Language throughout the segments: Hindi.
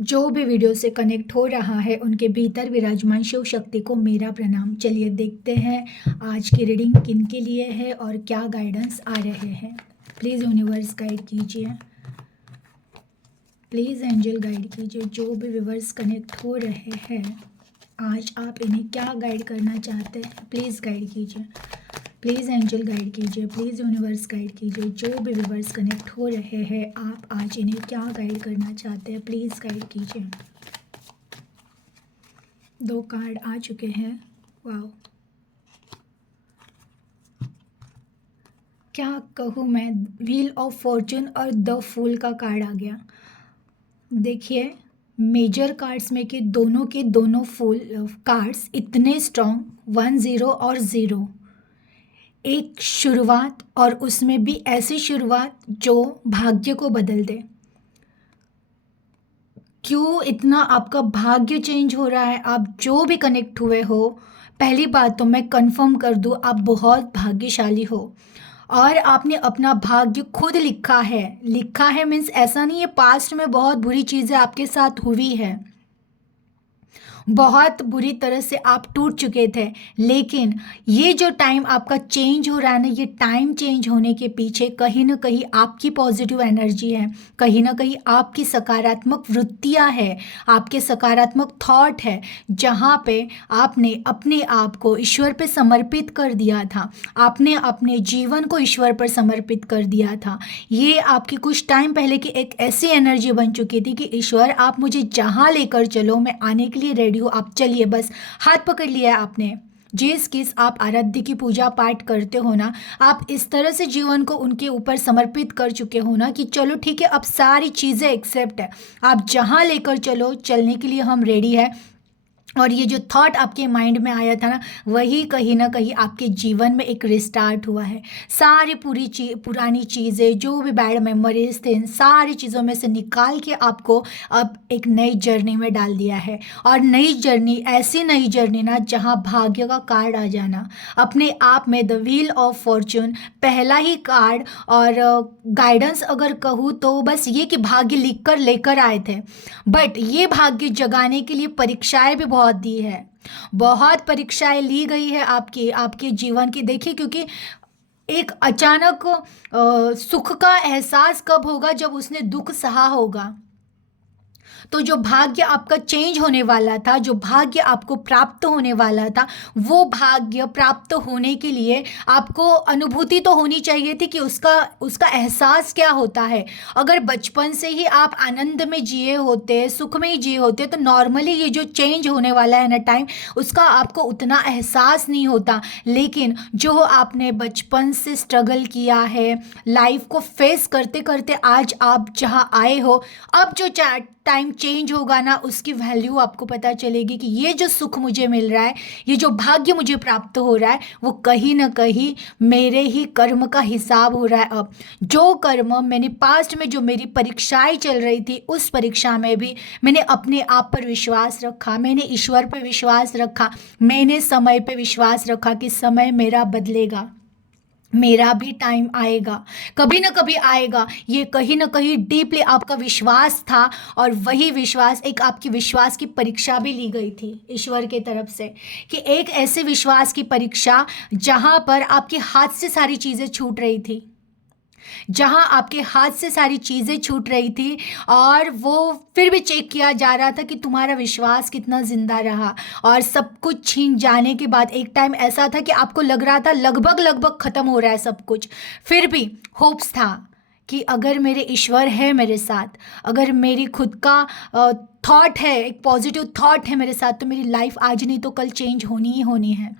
जो भी वीडियो से कनेक्ट हो रहा है उनके भीतर विराजमान शिव शक्ति को मेरा प्रणाम। चलिए देखते हैं आज की रीडिंग किन के लिए है और क्या गाइडेंस आ रहे हैं। प्लीज़ यूनिवर्स गाइड कीजिए, प्लीज़ एंजल गाइड कीजिए। जो भी व्यूवर्स कनेक्ट हो रहे हैं आज आप इन्हें क्या गाइड करना चाहते हैं, प्लीज़ गाइड कीजिए। प्लीज़ एंजल गाइड कीजिए, प्लीज़ यूनिवर्स गाइड कीजिए। जो भी व्यूवर्स कनेक्ट हो रहे हैं आप आज इन्हें क्या गाइड करना चाहते हैं, प्लीज़ गाइड कीजिए। 2 कार्ड आ चुके हैं। वाओ, क्या कहूँ मैं, व्हील ऑफ फॉर्चून और द फूल का कार्ड आ गया। देखिए मेजर कार्ड्स में कि दोनों के दोनों फूल कार्ड्स इतने स्ट्रॉन्ग, 1 0 और 0। एक शुरुआत और उसमें भी ऐसी शुरुआत जो भाग्य को बदल दे। क्यों इतना आपका भाग्य चेंज हो रहा है, आप जो भी कनेक्ट हुए हो, पहली बात तो मैं कंफर्म कर दूं आप बहुत भाग्यशाली हो और आपने अपना भाग्य खुद लिखा है। लिखा है मीन्स ऐसा नहीं है पास्ट में बहुत बुरी चीज़ें आपके साथ हुई है, बहुत बुरी तरह से आप टूट चुके थे, लेकिन ये जो टाइम आपका चेंज हो रहा है ना, ये टाइम चेंज होने के पीछे कहीं ना कहीं आपकी पॉजिटिव एनर्जी है, कहीं ना कहीं आपकी सकारात्मक वृत्तियां हैं, आपके सकारात्मक थॉट है, जहाँ पे आपने अपने आप को ईश्वर पे समर्पित कर दिया था, आपने अपने जीवन को ईश्वर पर समर्पित कर दिया था। ये आपकी कुछ टाइम पहले की एक ऐसी एनर्जी बन चुकी थी कि ईश्वर आप मुझे जहाँ लेकर चलो मैं आने के लिए रेडी हूँ, आप चलिए, बस हाथ पकड़ लिया है आपने। जिस किस आप आराध्य की पूजा पाठ करते हो ना, आप इस तरह से जीवन को उनके ऊपर समर्पित कर चुके हो ना कि चलो ठीक है अब सारी चीज़ें एक्सेप्ट है, आप जहाँ लेकर चलो चलने के लिए हम रेडी है। और ये जो थॉट आपके माइंड में आया था ना, वही कहीं ना कहीं आपके जीवन में एक रिस्टार्ट हुआ है। सारी पुरानी चीज़ें, जो भी बैड मेमोरीज थे, इन सारी चीज़ों में से निकाल के आपको अब एक नई जर्नी में डाल दिया है। और नई जर्नी, ऐसी नई जर्नी ना जहाँ भाग्य का कार्ड आ जाना अपने आप में, द व्हील ऑफ फॉर्च्यून पहला ही कार्ड। और गाइडेंस अगर कहूँ तो बस ये कि भाग्य लिख कर लेकर आए थे, बट ये भाग्य जगाने के लिए परीक्षाएं भी बहुत दी है, बहुत परीक्षाएं ली गई है आपकी, आपके जीवन की। देखिए क्योंकि एक अचानक सुख का एहसास कब होगा, जब उसने दुख सहा होगा। तो जो भाग्य आपका चेंज होने वाला था, जो भाग्य आपको प्राप्त होने वाला था, वो भाग्य प्राप्त होने के लिए आपको अनुभूति तो होनी चाहिए थी कि उसका उसका एहसास क्या होता है। अगर बचपन से ही आप आनंद में जिए होते, सुख में ही जिए होते, तो नॉर्मली ये जो चेंज होने वाला है ना टाइम, उसका आपको उतना एहसास नहीं होता। लेकिन जो आपने बचपन से स्ट्रगल किया है, लाइफ को फेस करते करते आज आप जहाँ आए हो, अब जो टाइम चेंज होगा ना, उसकी वैल्यू आपको पता चलेगी कि ये जो सुख मुझे मिल रहा है, ये जो भाग्य मुझे प्राप्त हो रहा है, वो कहीं ना कहीं मेरे ही कर्म का हिसाब हो रहा है। अब जो कर्म मैंने पास्ट में, जो मेरी परीक्षाएं चल रही थी, उस परीक्षा में भी मैंने अपने आप पर विश्वास रखा, मैंने ईश्वर पर विश्वास रखा, मैंने समय पर विश्वास रखा कि समय मेरा बदलेगा, मेरा भी टाइम आएगा, कभी ना कभी आएगा। ये कहीं ना कहीं डीपली आपका विश्वास था, और वही विश्वास, एक आपकी विश्वास की परीक्षा भी ली गई थी ईश्वर के तरफ से, कि एक ऐसे विश्वास की परीक्षा जहां पर आपके हाथ से सारी चीज़ें छूट रही थी, जहां आपके हाथ से सारी चीज़ें छूट रही थी, और वो फिर भी चेक किया जा रहा था कि तुम्हारा विश्वास कितना जिंदा रहा। और सब कुछ छीन जाने के बाद एक टाइम ऐसा था कि आपको लग रहा था लगभग लगभग ख़त्म हो रहा है सब कुछ, फिर भी होप्स था कि अगर मेरे ईश्वर है मेरे साथ, अगर मेरी खुद का थॉट है, एक पॉजिटिव थॉट है मेरे साथ, तो मेरी लाइफ आज नहीं तो कल चेंज होनी ही होनी है।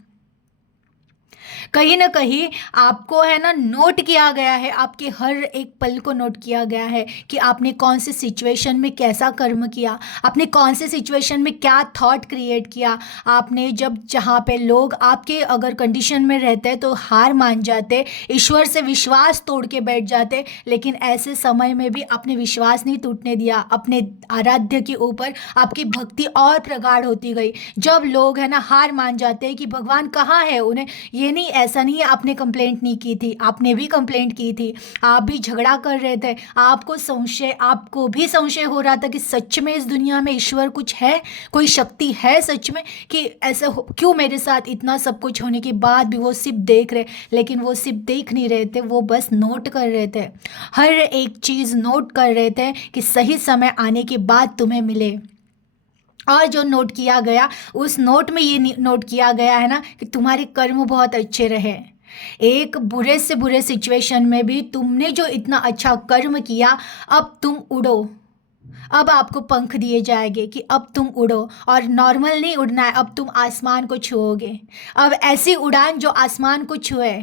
कहीं ना कहीं आपको है ना नोट किया गया है, आपके हर एक पल को नोट किया गया है कि आपने कौन से सिचुएशन में कैसा कर्म किया, आपने कौन से सिचुएशन में क्या थॉट क्रिएट किया। आपने जब, जहाँ पे लोग आपके अगर कंडीशन में रहते तो हार मान जाते, ईश्वर से विश्वास तोड़ के बैठ जाते, लेकिन ऐसे समय में भी आपने विश्वास नहीं टूटने दिया, अपने आराध्य के ऊपर आपकी भक्ति और प्रगाढ़ होती गई। जब लोग है ना हार मान जाते हैं कि भगवान कहाँ है, उन्हें ये नहीं नहीं, ऐसा नहीं है आपने कंप्लेंट नहीं की थी, आपने भी कंप्लेंट की थी, आप भी झगड़ा कर रहे थे, आपको भी संशय हो रहा था कि सच में इस दुनिया में ईश्वर कुछ है, कोई शक्ति है सच में, कि ऐसा क्यों मेरे साथ इतना सब कुछ होने के बाद भी वो सिर्फ देख रहे। लेकिन वो सिर्फ देख नहीं रहे थे, वो बस नोट कर रहे थे, हर एक चीज़ नोट कर रहे थे कि सही समय आने के बाद तुम्हें मिले। और जो नोट किया गया, उस नोट में ये नोट किया गया है ना कि तुम्हारे कर्म बहुत अच्छे रहे। एक बुरे से बुरे सिचुएशन में भी तुमने जो इतना अच्छा कर्म किया, अब तुम उड़ो, अब आपको पंख दिए जाएंगे कि अब तुम उड़ो। और नॉर्मल नहीं उड़ना है, अब तुम आसमान को छुओगे। अब ऐसी उड़ान जो आसमान को छुए।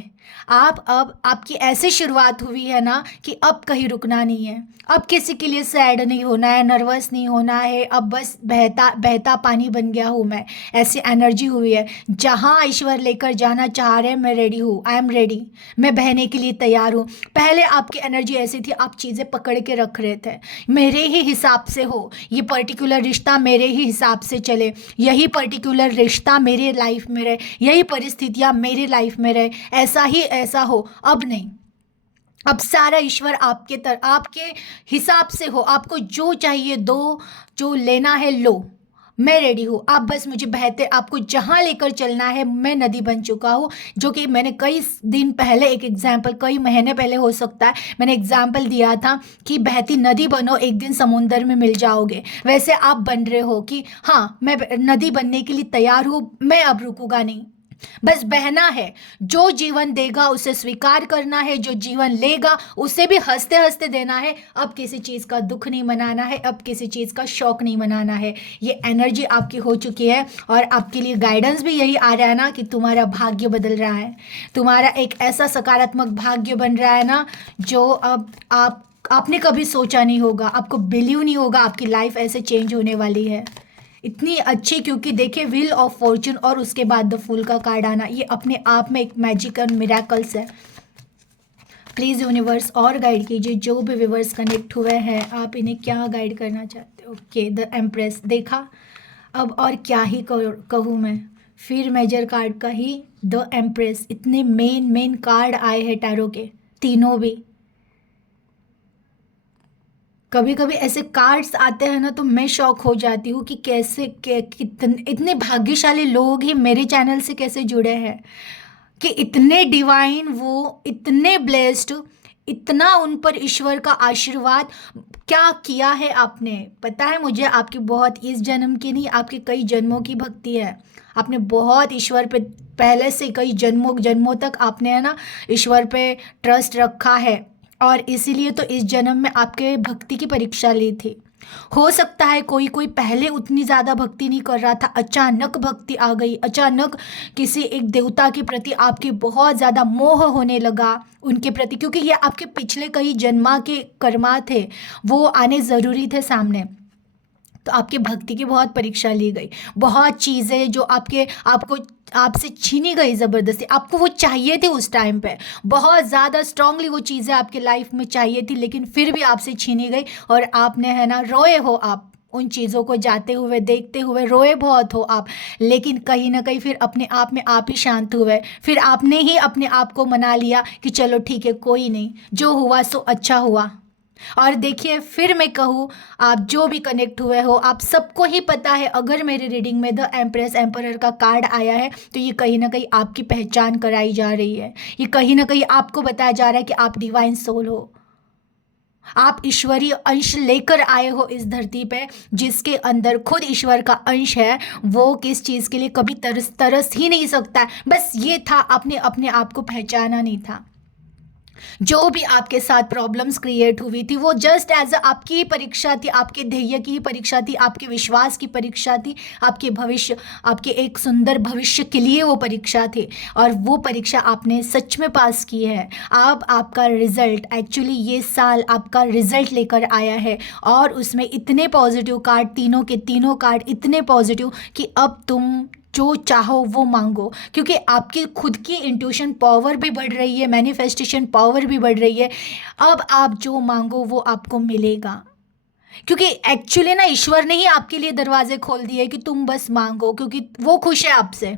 अब आपकी ऐसी शुरुआत हुई है ना कि अब कहीं रुकना नहीं है, अब किसी के लिए सैड नहीं होना है, नर्वस नहीं होना है, अब बस बहता बहता पानी बन गया हूँ मैं, ऐसी एनर्जी हुई है। जहाँ ईश्वर लेकर जाना चाह रहे हैं, मैं रेडी हूँ, आई एम रेडी, मैं बहने के लिए तैयार हूँ। पहले आपकी एनर्जी ऐसी थी, आप चीज़ें पकड़ के रख रहे थे, मेरे ही हिसाब से हो, ये पर्टिकुलर रिश्ता मेरे ही हिसाब से चले, यही पर्टिकुलर रिश्ता मेरे लाइफ में रहे, यही परिस्थितियाँ मेरे लाइफ में रहे, ऐसा ही ऐसा हो। अब नहीं, अब सारा ईश्वर आपके हिसाब से हो, आपको जो चाहिए दो, जो लेना है लो, मैं रेडी हूँ, आप बस मुझे बहते, आपको जहाँ लेकर चलना है, मैं नदी बन चुका हूँ। जो कि मैंने कई दिन पहले एक एग्जाम्पल, कई महीने पहले हो सकता है, मैंने एग्जाम्पल दिया था कि बहती नदी बनो, एक दिन समुंदर में मिल जाओगे। वैसे आप बन रहे हो कि हाँ, मैं नदी बनने के लिए तैयार हूँ, मैं अब रुकूंगा नहीं, बस बहना है। जो जीवन देगा उसे स्वीकार करना है, जो जीवन लेगा उसे भी हंसते हंसते देना है। अब किसी चीज़ का दुख नहीं मनाना है, अब किसी चीज़ का शौक नहीं मनाना है। ये एनर्जी आपकी हो चुकी है और आपके लिए गाइडेंस भी यही आ रहा है ना कि तुम्हारा भाग्य बदल रहा है, तुम्हारा एक ऐसा सकारात्मक भाग्य बन रहा है ना जो अब आपने कभी सोचा नहीं होगा, आपको बिलीव नहीं होगा आपकी लाइफ ऐसे चेंज होने वाली है, इतनी अच्छी। क्योंकि देखिए, व्हील ऑफ फॉर्चून और उसके बाद द फूल का कार्ड आना, ये अपने आप में एक मैजिक और मिराकल्स है। प्लीज़ यूनिवर्स और गाइड कीजिए, जो भी व्यूवर्स कनेक्ट हुए हैं, आप इन्हें क्या गाइड करना चाहते हो। ओके, द एम्प्रेस देखा। अब और क्या ही कहूँ मैं, फिर मेजर कार्ड का ही द एम्प्रेस, इतने मेन कार्ड आए हैं टैरो के, तीनों भी। कभी कभी ऐसे कार्ड्स आते हैं ना तो मैं शॉक हो जाती हूँ कि कैसे इतने भाग्यशाली लोग ही मेरे चैनल से कैसे जुड़े हैं, कि इतने डिवाइन, वो इतने ब्लेस्ड, इतना उन पर ईश्वर का आशीर्वाद। क्या किया है आपने, पता है मुझे, आपकी बहुत इस जन्म की नहीं, आपके कई जन्मों की भक्ति है। आपने बहुत ईश्वर पे पहले से कई जन्मों जन्मों तक आपने है ना ईश्वर पे ट्रस्ट रखा है, और इसीलिए तो इस जन्म में आपके भक्ति की परीक्षा ली थी। हो सकता है कोई कोई पहले उतनी ज़्यादा भक्ति नहीं कर रहा था, अचानक भक्ति आ गई, अचानक किसी एक देवता के प्रति आपके बहुत ज़्यादा मोह होने लगा उनके प्रति, क्योंकि ये आपके पिछले कई जन्मा के कर्मा थे, वो आने ज़रूरी थे सामने। तो आपकी भक्ति की बहुत परीक्षा ली गई, बहुत चीज़ें जो आपको आपसे छीनी गई ज़बरदस्ती, आपको वो चाहिए थी उस टाइम पे, बहुत ज़्यादा स्ट्रांगली वो चीज़ें आपके लाइफ में चाहिए थी, लेकिन फिर भी आपसे छीनी गई और आपने है ना रोए हो, आप उन चीज़ों को जाते हुए देखते हुए रोए बहुत हो आप। लेकिन कहीं ना कहीं फिर अपने आप में आप ही शांत हुए, फिर आपने ही अपने आप को मना लिया कि चलो ठीक है, कोई नहीं, जो हुआ सो अच्छा हुआ। और देखिए, फिर मैं कहूँ, आप जो भी कनेक्ट हुए हो, आप सबको ही पता है, अगर मेरे रीडिंग में द एम्प्रेस एम्परर का कार्ड आया है तो ये कहीं ना कहीं आपकी पहचान कराई जा रही है, ये कहीं ना कहीं आपको बताया जा रहा है कि आप डिवाइन सोल हो, आप ईश्वरीय अंश लेकर आए हो इस धरती पे, जिसके अंदर खुद ईश्वर का अंश है। वो किस चीज़ के लिए कभी तरस ही नहीं सकता है, बस ये था, आपने अपने आप को पहचाना नहीं था। जो भी आपके साथ प्रॉब्लम्स क्रिएट हुई थी, वो जस्ट एज आपकी ही परीक्षा थी, आपके ध्येय की ही परीक्षा थी, आपके विश्वास की परीक्षा थी, आपके भविष्य, आपके एक सुंदर भविष्य के लिए वो परीक्षा थी। और वो परीक्षा आपने सच में पास की है। अब आपका रिजल्ट, एक्चुअली ये साल आपका रिजल्ट लेकर आया है, और उसमें इतने पॉजिटिव कार्ड, तीनों के तीनों कार्ड इतने पॉजिटिव कि अब तुम जो चाहो वो मांगो, क्योंकि आपकी खुद की इंट्यूशन पावर भी बढ़ रही है, मैनिफेस्टेशन पावर भी बढ़ रही है। अब आप जो मांगो वो आपको मिलेगा, क्योंकि एक्चुअली ना ईश्वर ने ही आपके लिए दरवाजे खोल दिए कि तुम बस मांगो, क्योंकि वो खुश है आपसे।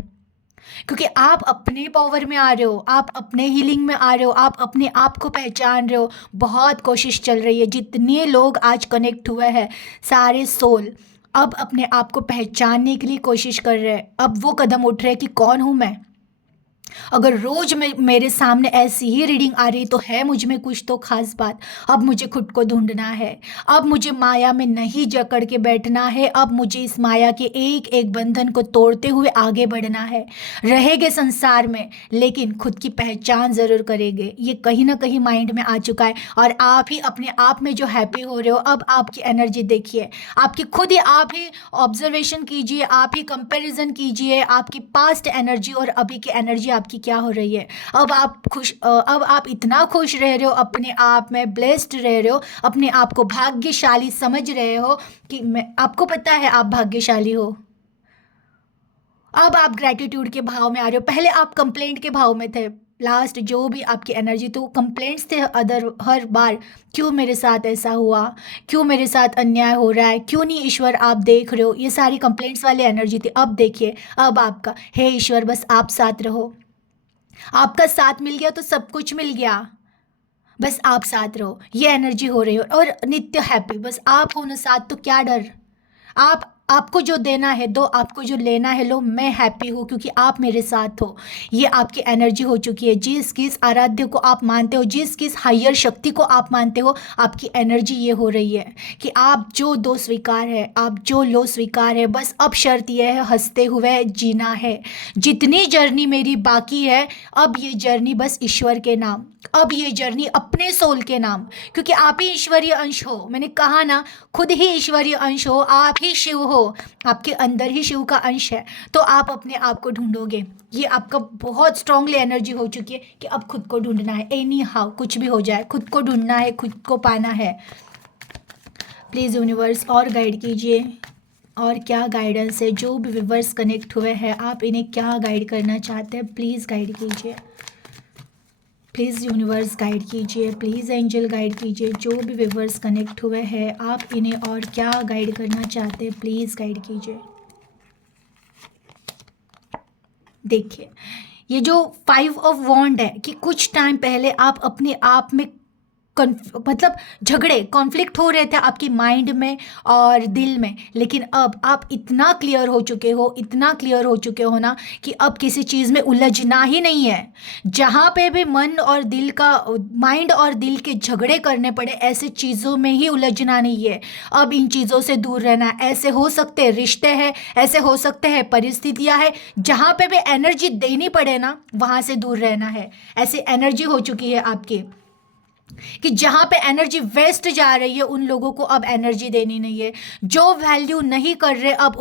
क्योंकि आप अपने पावर में आ रहे हो, आप अपने हीलिंग में आ रहे हो, आप अपने आप को पहचान रहे हो। बहुत कोशिश चल रही है, जितने लोग आज कनेक्ट हुए हैं सारे सोल अब अपने आप को पहचानने के लिए कोशिश कर रहे हैं। अब वो कदम उठ रहे हैं कि कौन हूँ मैं। अगर रोज मेरे सामने ऐसी ही रीडिंग आ रही तो है मुझ में कुछ तो खास बात। अब मुझे खुद को ढूंढना है, अब मुझे माया में नहीं जकड़ के बैठना है, अब मुझे इस माया के एक एक बंधन को तोड़ते हुए आगे बढ़ना है। रहेंगे संसार में लेकिन खुद की पहचान जरूर करेंगे, ये कहीं ना कहीं माइंड में आ चुका है। और आप ही अपने आप में जो हैप्पी हो रहे हो, अब आपकी एनर्जी देखिए, आपकी खुद ही आप ही ऑब्जर्वेशन कीजिए, आप ही कंपैरिजन कीजिए, आपकी पास्ट एनर्जी और अभी की एनर्जी आपकी क्या हो रही है। अब आप इतना खुश रह रहे हो, अपने आप में ब्लेस्ड रह रहे हो, अपने आप को भाग्यशाली समझ रहे हो कि मैं आपको पता है आप भाग्यशाली हो। अब आप ग्रेटिट्यूड के भाव में आ रहे हो, पहले आप कंप्लेंट के भाव में थे। लास्ट जो भी आपकी एनर्जी तो कंप्लेंट्स थे अदर हर बार, क्यों मेरे साथ ऐसा हुआ, क्यों मेरे साथ अन्याय हो रहा है, क्यों नहीं ईश्वर आप देख रहे हो, ये सारी कंप्लेंट्स वाली एनर्जी थी। अब देखिए, अब आपका हे ईश्वर बस आप साथ रहो, आपका साथ मिल गया तो सब कुछ मिल गया, बस आप साथ रहो, ये एनर्जी हो रही हो और नित्य हैप्पी। बस आप हो ना साथ तो क्या डर। आपको जो देना है दो, आपको जो लेना है लो, मैं हैप्पी हूँ क्योंकि आप मेरे साथ हो। ये आपकी एनर्जी हो चुकी है। जिस किस आराध्य को आप मानते हो, जिस किस हायर शक्ति को आप मानते हो, आपकी एनर्जी ये हो रही है कि आप जो दो स्वीकार है, आप जो लो स्वीकार है। बस अब शर्त यह है हंसते हुए जीना है। जितनी जर्नी मेरी बाकी है, अब ये जर्नी बस ईश्वर के नाम, अब ये जर्नी अपने सोल के नाम, क्योंकि आप ही ईश्वरीय अंश हो। मैंने कहा ना, खुद ही ईश्वरीय अंश हो, आप ही शिव हो, आपके अंदर ही शिव का अंश है। तो आप अपने आप को ढूंढोगे, ये आपका बहुत स्ट्रांगली एनर्जी हो चुकी है कि अब खुद को ढूंढना है। एनी हाउ कुछ भी हो जाए, खुद को ढूंढना है, खुद को पाना है। प्लीज़ यूनिवर्स और गाइड कीजिए, और क्या गाइडेंस है। जो भी व्यूवर्स कनेक्ट हुए हैं, आप इन्हें क्या गाइड करना चाहते हैं, प्लीज़ गाइड कीजिए। प्लीज़ यूनिवर्स गाइड कीजिए, प्लीज़ एंजल गाइड कीजिए। जो भी व्यूवर्स कनेक्ट हुए हैं, आप इन्हें और क्या गाइड करना चाहते हैं, प्लीज़ गाइड कीजिए। देखिए, ये जो 5 ऑफ वॉन्ड है कि कुछ टाइम पहले आप अपने आप में मतलब झगड़े कॉन्फ्लिक्ट हो रहे थे आपकी माइंड में और दिल में, लेकिन अब आप इतना क्लियर हो चुके हो, इतना क्लियर हो चुके हो ना कि अब किसी चीज़ में उलझना ही नहीं है। जहाँ पे भी मन और दिल का, माइंड और दिल के झगड़े करने पड़े, ऐसे चीज़ों में ही उलझना नहीं है। अब इन चीज़ों से दूर रहना है। ऐसे हो सकते हैं रिश्ते हैं, ऐसे हो सकते हैं परिस्थितियाँ हैं, जहाँ पे भी एनर्जी देनी पड़े ना, वहाँ से दूर रहना है। ऐसी एनर्जी हो चुकी है आपकी कि जहाँ पे एनर्जी वेस्ट जा रही है, उन लोगों को अब एनर्जी देनी नहीं है। जो वैल्यू नहीं कर रहे, अब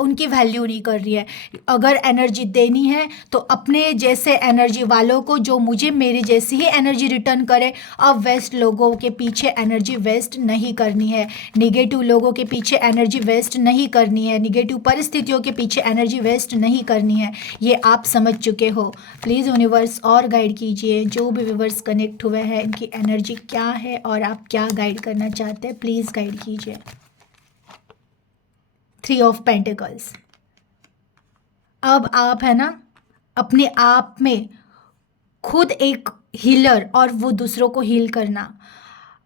उनकी वैल्यू नहीं कर रही है। अगर एनर्जी देनी है तो अपने जैसे एनर्जी वालों को, जो मुझे मेरी जैसी ही एनर्जी रिटर्न करे। अब वेस्ट लोगों के पीछे एनर्जी वेस्ट नहीं करनी है, निगेटिव लोगों के पीछे एनर्जी वेस्ट नहीं करनी है, निगेटिव परिस्थितियों के पीछे एनर्जी वेस्ट नहीं करनी है। ये आप समझ चुके हो। प्लीज़ यूनिवर्स और गाइड कीजिए। जो भी व्यूवर्स कनेक्ट हुए हैं, इनकी एनर्जी क्या है और आप क्या गाइड करना चाहते हैं, प्लीज गाइड कीजिए। 3 ऑफ पेंटिकल्स। अब आप है ना अपने आप में खुद एक हीलर और वो दूसरों को हील करना।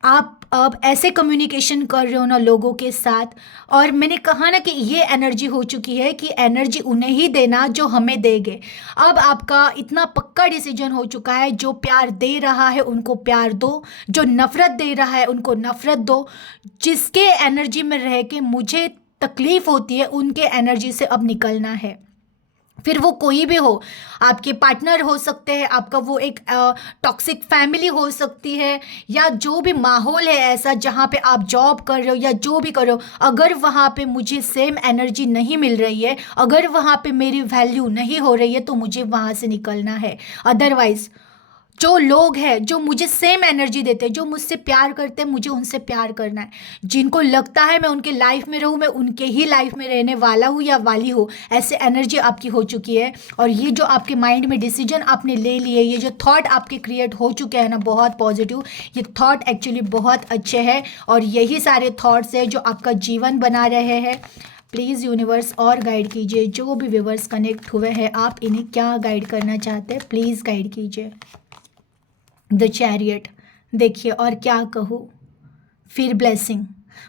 आप अब ऐसे कम्युनिकेशन कर रहे हो ना लोगों के साथ, और मैंने कहा ना कि ये एनर्जी हो चुकी है कि एनर्जी उन्हें ही देना जो हमें देंगे। अब आपका इतना पक्का डिसीजन हो चुका है, जो प्यार दे रहा है उनको प्यार दो, जो नफ़रत दे रहा है उनको नफ़रत दो। जिसके एनर्जी में रह के मुझे तकलीफ़ होती है, उनके एनर्जी से अब निकलना है। फिर वो कोई भी हो, आपके पार्टनर हो सकते हैं, आपका वो एक टॉक्सिक फैमिली हो सकती है, या जो भी माहौल है ऐसा जहाँ पे आप जॉब कर रहे हो या जो भी कर रहे हो। अगर वहाँ पे मुझे सेम एनर्जी नहीं मिल रही है, अगर वहाँ पे मेरी वैल्यू नहीं हो रही है, तो मुझे वहाँ से निकलना है। अदरवाइज जो लोग हैं जो मुझे सेम एनर्जी देते हैं, जो मुझसे प्यार करते हैं, मुझे उनसे प्यार करना है। जिनको लगता है मैं उनके लाइफ में रहूँ, मैं उनके ही लाइफ में रहने वाला हूँ या वाली हूँ, ऐसे एनर्जी आपकी हो चुकी है। और ये जो आपके माइंड में डिसीजन आपने ले लिए, ये जो थॉट आपके क्रिएट हो चुके हैं ना, बहुत पॉजिटिव, ये थॉट एक्चुअली बहुत अच्छे हैं। और यही सारे थॉट्स हैं जो आपका जीवन बना रहे हैं। प्लीज़ यूनिवर्स और गाइड कीजिए, जो भी व्यूवर्स कनेक्ट हुए हैं आप इन्हें क्या गाइड करना चाहते हैं, प्लीज़ गाइड कीजिए। द चैरियट, देखिए और क्या कहूँ, फिर ब्लेसिंग,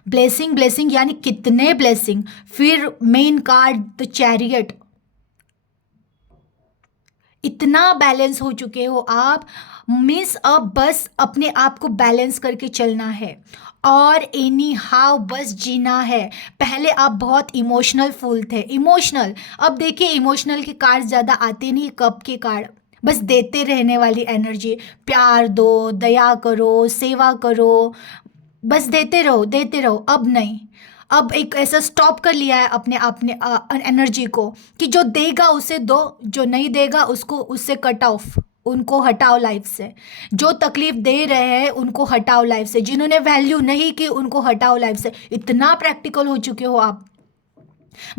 ब्लेसिंग ब्लेसिंग यानी कितने ब्लेसिंग, फिर मेन कार्ड द चैरियट। इतना बैलेंस हो चुके हो आप, मीन्स अब बस अपने आप को बैलेंस करके चलना है और एनी हाउ बस जीना है। पहले आप बहुत इमोशनल फुल थे, इमोशनल, अब देखिए इमोशनल के कार्ड ज़्यादा आते नहीं, कप के कार्ड, बस देते रहने वाली एनर्जी, प्यार दो, दया करो, सेवा करो, बस देते रहो, अब नहीं। अब एक ऐसा स्टॉप कर लिया है अपने आपने एनर्जी को कि जो देगा उसे दो, जो नहीं देगा उसको उससे कट ऑफ, उनको हटाओ लाइफ से। जो तकलीफ दे रहे हैं उनको हटाओ लाइफ से, जिन्होंने वैल्यू नहीं की उनको हटाओ लाइफ से। इतना प्रैक्टिकल हो चुके हो आप,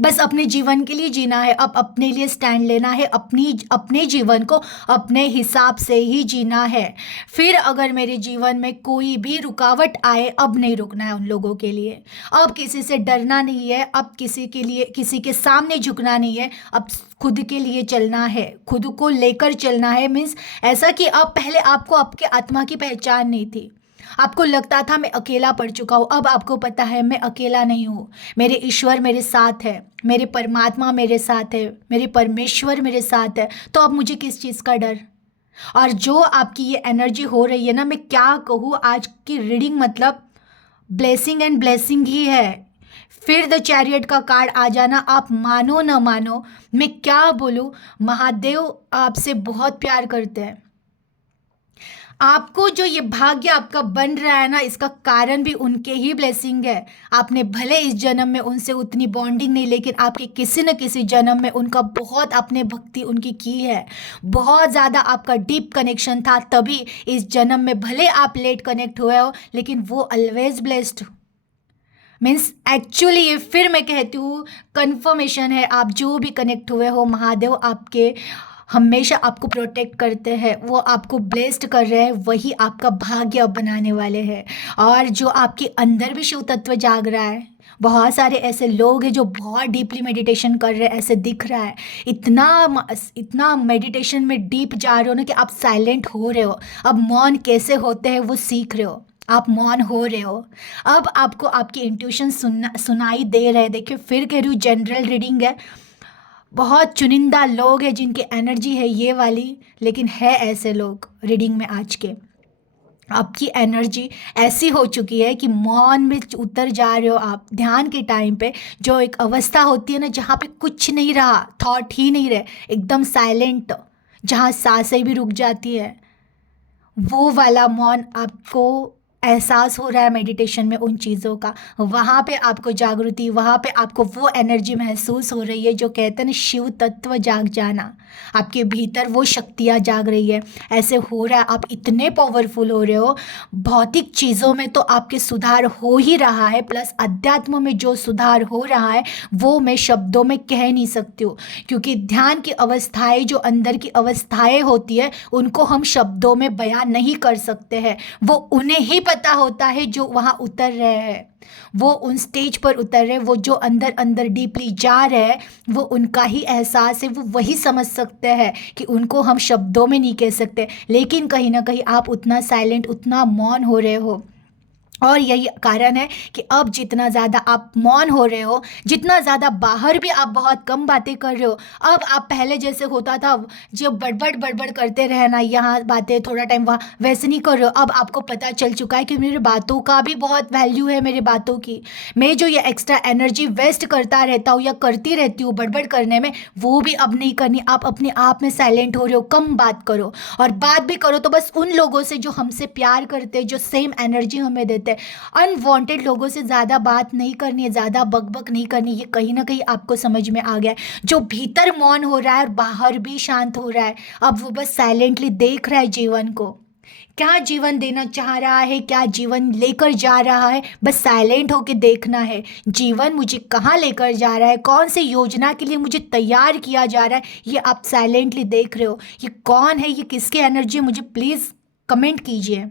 बस अपने जीवन के लिए जीना है, अब अपने लिए स्टैंड लेना है, अपने जीवन को अपने हिसाब से ही जीना है। फिर अगर मेरे जीवन में कोई भी रुकावट आए, अब नहीं रुकना है उन लोगों के लिए, अब किसी से डरना नहीं है, अब किसी के लिए किसी के सामने झुकना नहीं है, अब खुद के लिए चलना है, खुद को लेकर चलना है। मीन्स ऐसा कि अब पहले आपको आपके आत्मा की पहचान नहीं थी, आपको लगता था मैं अकेला पड़ चुका हूँ, अब आपको पता है मैं अकेला नहीं हूँ, मेरे ईश्वर मेरे साथ है, मेरे परमात्मा मेरे साथ है, मेरे परमेश्वर मेरे साथ है, तो अब मुझे किस चीज़ का डर। और जो आपकी ये एनर्जी हो रही है ना, मैं क्या कहूँ, आज की रीडिंग मतलब ब्लेसिंग एंड ब्लेसिंग ही है। फिर द चैरियट का कार्ड आ जाना, आप मानो न मानो, मैं क्या बोलूँ, महादेव आपसे बहुत प्यार करते हैं। आपको जो ये भाग्य आपका बन रहा है ना, इसका कारण भी उनके ही ब्लेसिंग है। आपने भले इस जन्म में उनसे उतनी बॉन्डिंग नहीं, लेकिन आपके किसी न किसी जन्म में उनका बहुत आपने भक्ति उनकी की है, बहुत ज़्यादा आपका डीप कनेक्शन था, तभी इस जन्म में भले आप लेट कनेक्ट हुए हो, लेकिन वो ऑलवेज ब्लेस्ड। मीन्स एक्चुअली ये फिर मैं कहती हूँ कन्फर्मेशन है, आप जो भी कनेक्ट हुए हो, महादेव आपके हमेशा आपको प्रोटेक्ट करते हैं, वो आपको ब्लेस्ड कर रहे हैं, वही आपका भाग्य अब बनाने वाले हैं। और जो आपके अंदर भी शिव तत्व जाग रहा है, बहुत सारे ऐसे लोग हैं जो बहुत डीपली मेडिटेशन कर रहे हैं, ऐसे दिख रहा है, इतना मेडिटेशन में डीप जा रहे हो ना कि आप साइलेंट हो रहे हो, अब मौन कैसे होते हैं वो सीख रहे हो, आप मौन हो रहे हो, अब आपको आपकी इंट्यूशन सुनाई दे रहे हैं। देखिए फिर कह रही हूँ, जनरल रीडिंग है, बहुत चुनिंदा लोग हैं जिनकी एनर्जी है ये वाली, लेकिन है ऐसे लोग रीडिंग में आज के। आपकी एनर्जी ऐसी हो चुकी है कि मौन में उतर जा रहे हो आप, ध्यान के टाइम पे जो एक अवस्था होती है ना, जहाँ पे कुछ नहीं रहा, थॉट ही नहीं रहे, एकदम साइलेंट, जहाँ सांसें भी रुक जाती है, वो वाला मौन आपको एहसास हो रहा है मेडिटेशन में उन चीज़ों का, वहाँ पे आपको जागृति, वहाँ पे आपको वो एनर्जी महसूस हो रही है जो कहते हैं ना शिव तत्व जाग जाना, आपके भीतर वो शक्तियाँ जाग रही है, ऐसे हो रहा है, आप इतने पावरफुल हो रहे हो। भौतिक चीज़ों में तो आपके सुधार हो ही रहा है, प्लस अध्यात्म में जो सुधार हो रहा है वो मैं शब्दों में कह नहीं सकती हूँ, क्योंकि ध्यान की अवस्थाएं, जो अंदर की अवस्थाएं होती है, उनको हम शब्दों में बयान नहीं कर सकते हैं, वो उन्हें ही पता होता है जो वहाँ उतर रहे हैं, वो उन स्टेज पर उतर रहे, वो जो अंदर अंदर डीपली जा रहे हैं, वो उनका ही एहसास है, वो वही समझ सकते हैं कि उनको हम शब्दों में नहीं कह सकते। लेकिन कहीं ना कहीं आप उतना साइलेंट, उतना मौन हो रहे हो, और यही कारण है कि अब जितना ज़्यादा आप मौन हो रहे हो, जितना ज़्यादा बाहर भी आप बहुत कम बातें कर रहे हो, अब आप पहले जैसे होता था जो बड़बड़ बड़बड़ करते रहना, यहाँ बातें थोड़ा टाइम वहाँ, वैसे नहीं कर रहे हो। अब आपको पता चल चुका है कि मेरी बातों का भी बहुत वैल्यू है, मेरी बातों की, मैं जो ये एक्स्ट्रा एनर्जी वेस्ट करता रहता हूँ या करती रहती हूँ बड़बड़ करने में, वो भी अब नहीं करनी। आप अपने आप में साइलेंट हो रहे हो, कम बात करो, और बात भी करो तो बस उन लोगों से जो हमसे प्यार करते हैं, जो सेम एनर्जी हमें देते हैं। अनवांटेड लोगों से ज़्यादा बात नहीं करनी है, ज़्यादा बकबक नहीं करनी, ये कहीं ना कहीं आपको समझ में आ गया है। जो भीतर मौन हो रहा है और बाहर भी शांत हो रहा है, अब वो बस साइलेंटली देख रहा है जीवन को, क्या जीवन देना चाह रहा है, क्या जीवन लेकर जा रहा है, बस साइलेंट होके देखना है, जीवन मुझे कहाँ लेकर जा रहा है, कौन से योजना के लिए मुझे तैयार किया जा रहा है, ये आप साइलेंटली देख रहे हो। ये कौन है, ये किसकी एनर्जी है, मुझे प्लीज़ कमेंट कीजिए।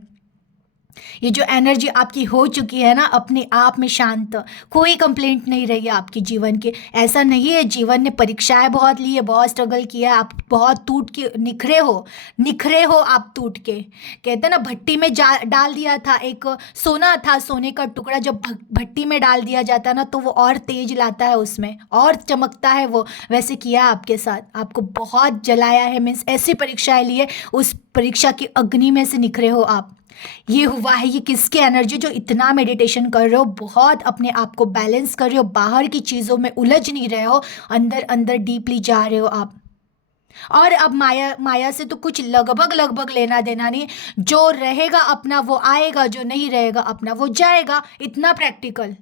ये जो एनर्जी आपकी हो चुकी है ना अपने आप में शांत, कोई कंप्लेंट नहीं रही है आपकी जीवन की। ऐसा नहीं है, जीवन ने परीक्षाएं बहुत ली है, बहुत स्ट्रगल किया है, आप बहुत टूट के निखरे हो, निखरे हो आप टूट के। कहते हैं ना भट्टी में जा डाल दिया था, एक सोना था, सोने का टुकड़ा जब भट्टी में डाल दिया जाता है ना तो वो और तेज लाता है, उसमें और चमकता है वो। वैसे किया आपके साथ, आपको बहुत जलाया है, मीन्स ऐसी परीक्षाएं ली है, उस परीक्षा की अग्नि में से निखरे हो आप। ये हुआ है, ये किसकी एनर्जी, जो इतना मेडिटेशन कर रहे हो, बहुत अपने आप को बैलेंस कर रहे हो, बाहर की चीज़ों में उलझ नहीं रहे हो, अंदर अंदर डीपली जा रहे हो आप। और अब माया, माया से तो कुछ लगभग लगभग लेना देना नहीं। जो रहेगा अपना वो आएगा, जो नहीं रहेगा अपना वो जाएगा, इतना प्रैक्टिकल।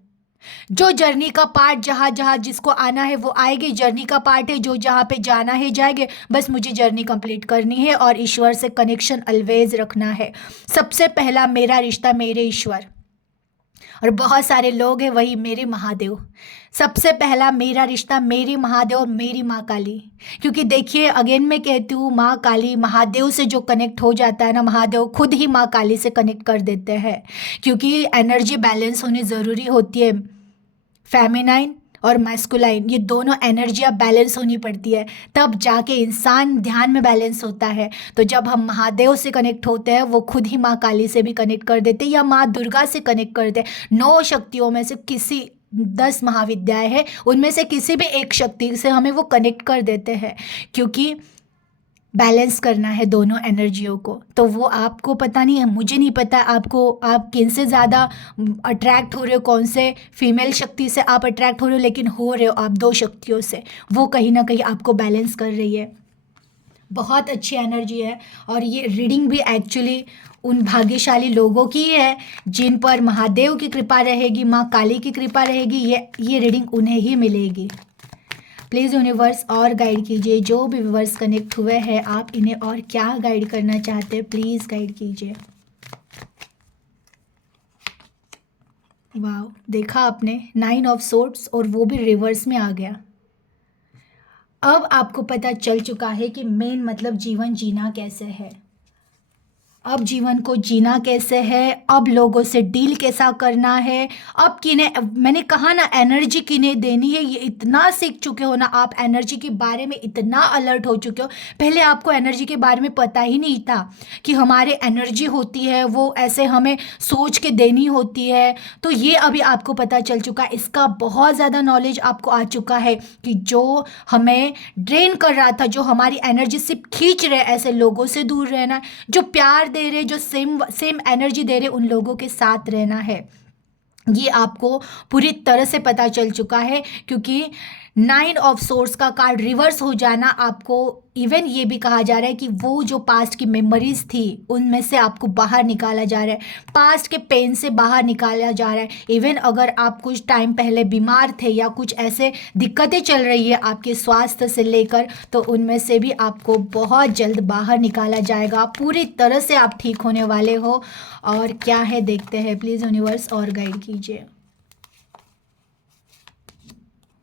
जो जर्नी का पार्ट, जहाँ जहाँ जिसको आना है वो आएगी, जर्नी का पार्ट है, जो जहाँ पे जाना है जाएंगे, बस मुझे जर्नी कंप्लीट करनी है और ईश्वर से कनेक्शन ऑलवेज रखना है। सबसे पहला मेरा रिश्ता मेरे ईश्वर, और बहुत सारे लोग हैं वही मेरे महादेव। सबसे पहला मेरा रिश्ता मेरे महादेव और मेरी माँ काली। क्योंकि देखिए अगेन मैं कहती हूँ, माँ काली महादेव से जो कनेक्ट हो जाता है ना, महादेव खुद ही माँ काली से कनेक्ट कर देते हैं। क्योंकि एनर्जी बैलेंस होनी ज़रूरी होती है, फेमिनाइन और मैस्कुलाइन, ये दोनों एनर्जियाँ बैलेंस होनी पड़ती है, तब जाके इंसान ध्यान में बैलेंस होता है। तो जब हम महादेव से कनेक्ट होते हैं, वो खुद ही माँ काली से भी कनेक्ट कर देते हैं, या माँ दुर्गा से कनेक्ट करते हैं। 9 शक्तियों में से किसी, 10 महाविद्याएं हैं, उनमें से किसी भी एक शक्ति से हमें वो कनेक्ट कर देते हैं। क्योंकि बैलेंस करना है दोनों एनर्जियों को। तो वो आपको पता नहीं है, मुझे नहीं पता आपको, आप किन से ज़्यादा अट्रैक्ट हो रहे हो, कौन से फीमेल शक्ति से आप अट्रैक्ट हो रहे हो, लेकिन हो रहे हो आप 2 शक्तियों से। वो कहीं ना कहीं आपको बैलेंस कर रही है। बहुत अच्छी एनर्जी है। और ये रीडिंग भी एक्चुअली उन भाग्यशाली लोगों की है जिन पर महादेव की कृपा रहेगी, माँ काली की कृपा रहेगी, ये रीडिंग उन्हें ही मिलेगी। प्लीज़ यूनिवर्स और गाइड कीजिए, जो भी व्यूवर्स कनेक्ट हुए हैं आप इन्हें और क्या गाइड करना चाहते हैं, प्लीज़ गाइड कीजिए। वाह, देखा आपने 9 ऑफ सोर्ड्स, और वो भी रिवर्स में आ गया। अब आपको पता चल चुका है कि मेन मतलब जीवन जीना कैसे है। अब जीवन को जीना कैसे है, अब लोगों से डील कैसा करना है, अब किन्हें, मैंने कहा ना एनर्जी किन्हें देनी है, ये इतना सीख चुके हो ना आप, एनर्जी के बारे में इतना अलर्ट हो चुके हो। पहले आपको एनर्जी के बारे में पता ही नहीं था कि हमारे एनर्जी होती है, वो ऐसे हमें सोच के देनी होती है। तो ये अभी आपको पता चल चुका है, इसका बहुत ज़्यादा नॉलेज आपको आ चुका है कि जो हमें ड्रेन कर रहा था, जो हमारी एनर्जी सिर्फ खींच रहे, ऐसे लोगों से दूर रहना। जो प्यार दे रहे, जो सेम एनर्जी दे रहे, उन लोगों के साथ रहना है। ये आपको पूरी तरह से पता चल चुका है। क्योंकि 9 ऑफ सोर्स का कार्ड रिवर्स हो जाना, आपको इवन ये भी कहा जा रहा है कि वो जो पास्ट की मेमोरीज थी उनमें से आपको बाहर निकाला जा रहा है, पास्ट के पेन से बाहर निकाला जा रहा है। इवन अगर आप कुछ टाइम पहले बीमार थे या कुछ ऐसे दिक्कतें चल रही है आपके स्वास्थ्य से लेकर, तो उनमें से भी आपको बहुत जल्द बाहर निकाला जाएगा, पूरी तरह से आप ठीक होने वाले हो। और क्या है देखते हैं, प्लीज़ यूनिवर्स और गाइड कीजिए।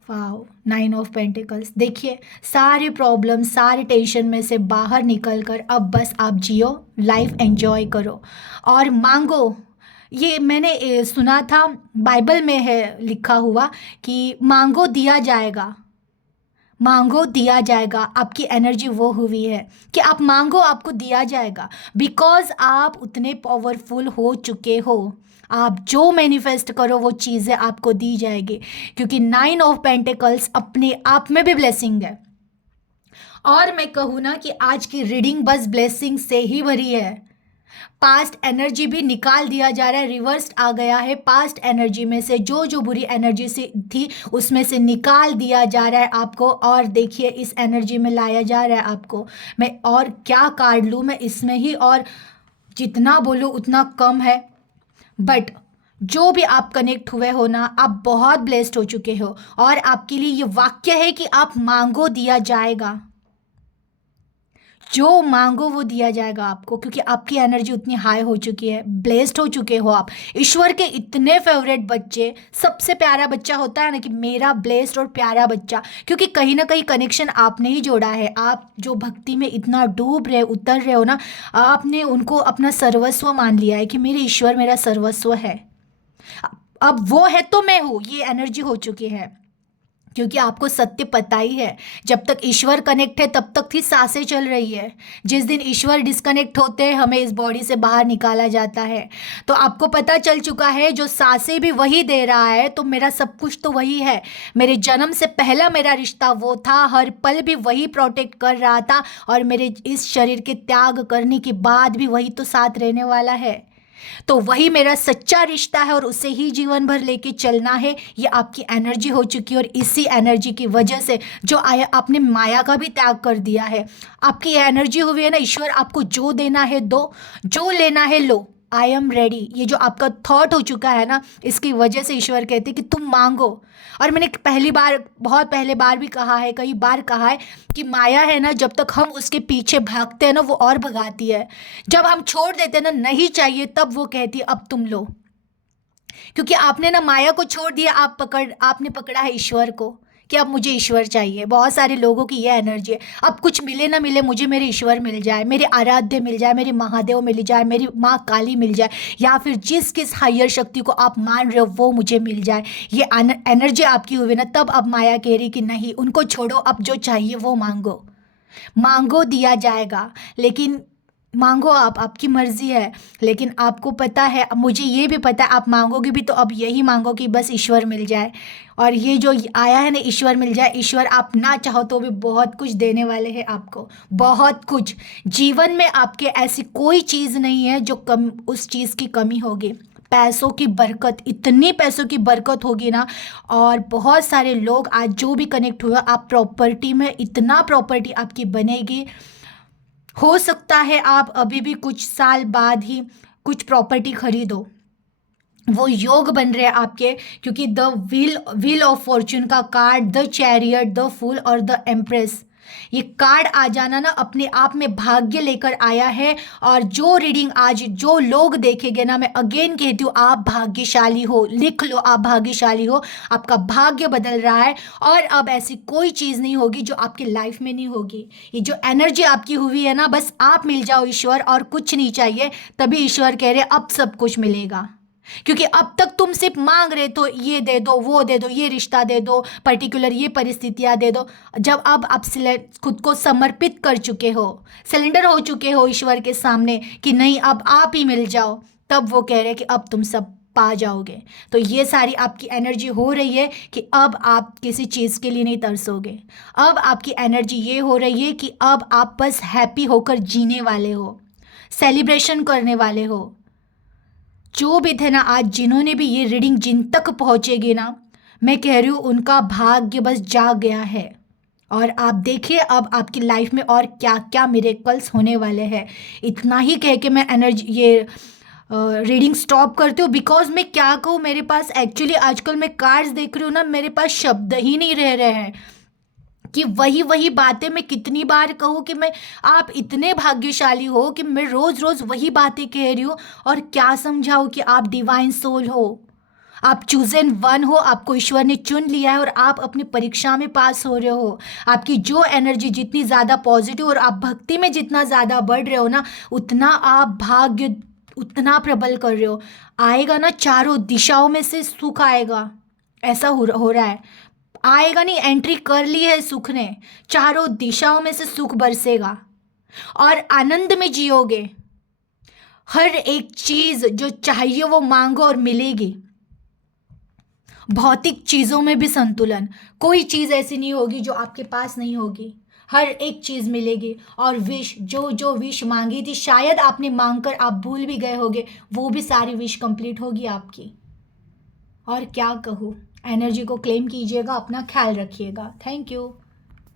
Wow, 9 of pentacles. देखिए सारे प्रॉब्लम, सारे टेंशन में से बाहर निकल कर अब बस आप जियो, लाइफ एंजॉय करो और मांगो। ये मैंने सुना था, बाइबल में है लिखा हुआ कि मांगो दिया जाएगा, मांगो दिया जाएगा। आपकी एनर्जी वो हुई है कि आप मांगो, आपको दिया जाएगा, बिकॉज आप उतने पावरफुल हो चुके हो। आप जो मैनिफेस्ट करो वो चीज़ें आपको दी जाएगी। क्योंकि 9 ऑफ पेंटिकल्स अपने आप में भी ब्लेसिंग है। और मैं कहूँ ना कि आज की रीडिंग बस ब्लेसिंग से ही भरी है। पास्ट एनर्जी भी निकाल दिया जा रहा है, रिवर्स आ गया है। पास्ट एनर्जी में से जो जो बुरी एनर्जी से थी उसमें से निकाल दिया जा रहा है आपको। और देखिए इस एनर्जी में लाया जा रहा है आपको। मैं और क्या कार्ड लूँ मैं इसमें ही, और जितना बोलूँ उतना कम है। बट जो भी आप कनेक्ट हुए हो ना, आप बहुत ब्लेस्ड हो चुके हो। और आपके लिए ये वाक्य है कि आप मांगो दिया जाएगा। जो मांगो वो दिया जाएगा आपको, क्योंकि आपकी एनर्जी उतनी हाई हो चुकी है, ब्लेस्ड हो चुके हो आप। ईश्वर के इतने फेवरेट बच्चे, सबसे प्यारा बच्चा होता है ना कि मेरा ब्लेस्ड और प्यारा बच्चा, क्योंकि कहीं ना कहीं कनेक्शन आपने ही जोड़ा है। आप जो भक्ति में इतना डूब रहे, उतर रहे हो ना, आपने उनको अपना सर्वस्व मान लिया है कि मेरे ईश्वर मेरा सर्वस्व है। अब वो है तो मैं हूँ, ये एनर्जी हो चुकी है। क्योंकि आपको सत्य पता ही है, जब तक ईश्वर कनेक्ट है तब तक ही सांसें चल रही है। जिस दिन ईश्वर डिस्कनेक्ट होते हैं, हमें इस बॉडी से बाहर निकाला जाता है। तो आपको पता चल चुका है, जो सांसें भी वही दे रहा है, तो मेरा सब कुछ तो वही है। मेरे जन्म से पहला मेरा रिश्ता वो था, हर पल भी वही प्रोटेक्ट कर रहा था, और मेरे इस शरीर के त्याग करने के बाद भी वही तो साथ रहने वाला है। तो वही मेरा सच्चा रिश्ता है और उसे ही जीवन भर लेके चलना है। ये आपकी एनर्जी हो चुकी है, और इसी एनर्जी की वजह से जो आया, आपने माया का भी त्याग कर दिया है। आपकी ये एनर्जी हुई है ना, ईश्वर आपको जो देना है दो, जो लेना है लो, आई एम रेडी। ये जो आपका थॉट हो चुका है ना, इसकी वजह से ईश्वर कहते हैं कि तुम मांगो। और मैंने पहली बार, बहुत पहले बार भी कहा है, कई बार कहा है कि माया है ना, जब तक हम उसके पीछे भागते हैं ना, वो और भगाती है। जब हम छोड़ देते हैं ना, नहीं चाहिए, तब वो कहती है अब तुम लो। क्योंकि आपने ना माया को छोड़ दिया, आपने पकड़ा है ईश्वर को, कि अब मुझे ईश्वर चाहिए। बहुत सारे लोगों की ये एनर्जी है, अब कुछ मिले ना मिले, मुझे मेरे ईश्वर मिल जाए, मेरे आराध्य मिल जाए, मेरे महादेव मिल जाए, मेरी माँ काली मिल जाए, या फिर जिस किस हायर शक्ति को आप मान रहे हो वो मुझे मिल जाए। ये एनर्जी आपकी हुई ना, तब अब माया कह रही कि नहीं, उनको छोड़ो, अब जो चाहिए वो मांगो। मांगो दिया जाएगा, लेकिन मांगो आप, आपकी मर्जी है। लेकिन आपको पता है, मुझे ये भी पता है, आप मांगोगे भी तो अब यही मांगो कि बस ईश्वर मिल जाए। और ये जो आया है ना, ईश्वर मिल जाए, ईश्वर आप ना चाहो तो भी बहुत कुछ देने वाले हैं आपको, बहुत कुछ। जीवन में आपके ऐसी कोई चीज़ नहीं है जो कम, उस चीज़ की कमी होगी। पैसों की बरकत, इतनी पैसों की बरकत होगी ना। और बहुत सारे लोग आज जो भी कनेक्ट हुए, आप प्रॉपर्टी में, इतना प्रॉपर्टी आपकी बनेगी। हो सकता है आप अभी भी कुछ साल बाद ही कुछ प्रॉपर्टी खरीदो, वो योग बन रहे हैं आपके। क्योंकि द व्हील ऑफ फॉर्च्यून का card, the chariot, the fool और द एम्प्रेस, ये कार्ड आ जाना ना अपने आप में भाग्य लेकर आया है। और जो रीडिंग आज जो लोग देखेंगे ना, मैं अगेन कहती हूँ, आप भाग्यशाली हो, लिख लो, आप भाग्यशाली हो, आपका भाग्य बदल रहा है। और अब ऐसी कोई चीज़ नहीं होगी जो आपकी लाइफ में नहीं होगी। ये जो एनर्जी आपकी हुई है ना, बस आप मिल जाओ ईश्वर, और कुछ नहीं चाहिए, तभी ईश्वर कह रहे अब सब कुछ मिलेगा। क्योंकि अब तक तुम सिर्फ मांग रहे तो, ये दे दो, वो दे दो, ये रिश्ता दे दो, पर्टिकुलर ये परिस्थितियां दे दो। जब अब आप खुद को समर्पित कर चुके हो, सिलेंडर हो चुके हो ईश्वर के सामने कि नहीं अब आप ही मिल जाओ, तब वो कह रहे हैं कि अब तुम सब पा जाओगे। तो ये सारी आपकी एनर्जी हो रही है कि अब आप किसी चीज़ के लिए नहीं तरसोगे। अब आपकी एनर्जी ये हो रही है कि अब आप बस हैप्पी होकर जीने वाले हो, सेलिब्रेशन करने वाले हो। जो भी थे ना, आज जिन्होंने भी ये रीडिंग जिन तक पहुंचेगी ना, मैं कह रही हूँ उनका भाग्य बस जाग गया है। और आप देखिए अब आपकी लाइफ में और क्या क्या मिरेकल्स होने वाले हैं। इतना ही कह के मैं एनर्जी ये रीडिंग स्टॉप करती हूँ। बिकॉज मैं क्या कहूँ, मेरे पास एक्चुअली आजकल मैं कार्ड्स देख रही हूँ ना, मेरे पास शब्द ही नहीं रह रहे हैं कि वही वही बातें मैं कितनी बार कहूँ कि मैं, आप इतने भाग्यशाली हो कि मैं रोज़ रोज़ वही बातें कह रही हूँ। और क्या समझाऊँ कि आप डिवाइन सोल हो, आप चूजन वन हो, आपको ईश्वर ने चुन लिया है, और आप अपनी परीक्षा में पास हो रहे हो। आपकी जो एनर्जी जितनी ज़्यादा पॉजिटिव, और आप भक्ति में जितना ज़्यादा बढ़ रहे हो ना, उतना आप भाग्य उतना प्रबल कर रहे हो। आएगा ना, चारों दिशाओं में से सुख आएगा, ऐसा हो रहा है। आएगा नहीं, एंट्री कर ली है सुख ने, चारों दिशाओं में से सुख बरसेगा और आनंद में जियोगे। हर एक चीज जो चाहिए वो मांगो और मिलेगी। भौतिक चीजों में भी संतुलन, कोई चीज ऐसी नहीं होगी जो आपके पास नहीं होगी, हर एक चीज मिलेगी। और विश, जो जो विश मांगी थी, शायद आपने मांगकर आप भूल भी गए होगे, वो भी सारी विश कंप्लीट होगी आपकी। और क्या कहूँ, एनर्जी को क्लेम कीजिएगा, अपना ख्याल रखिएगा। Thank you.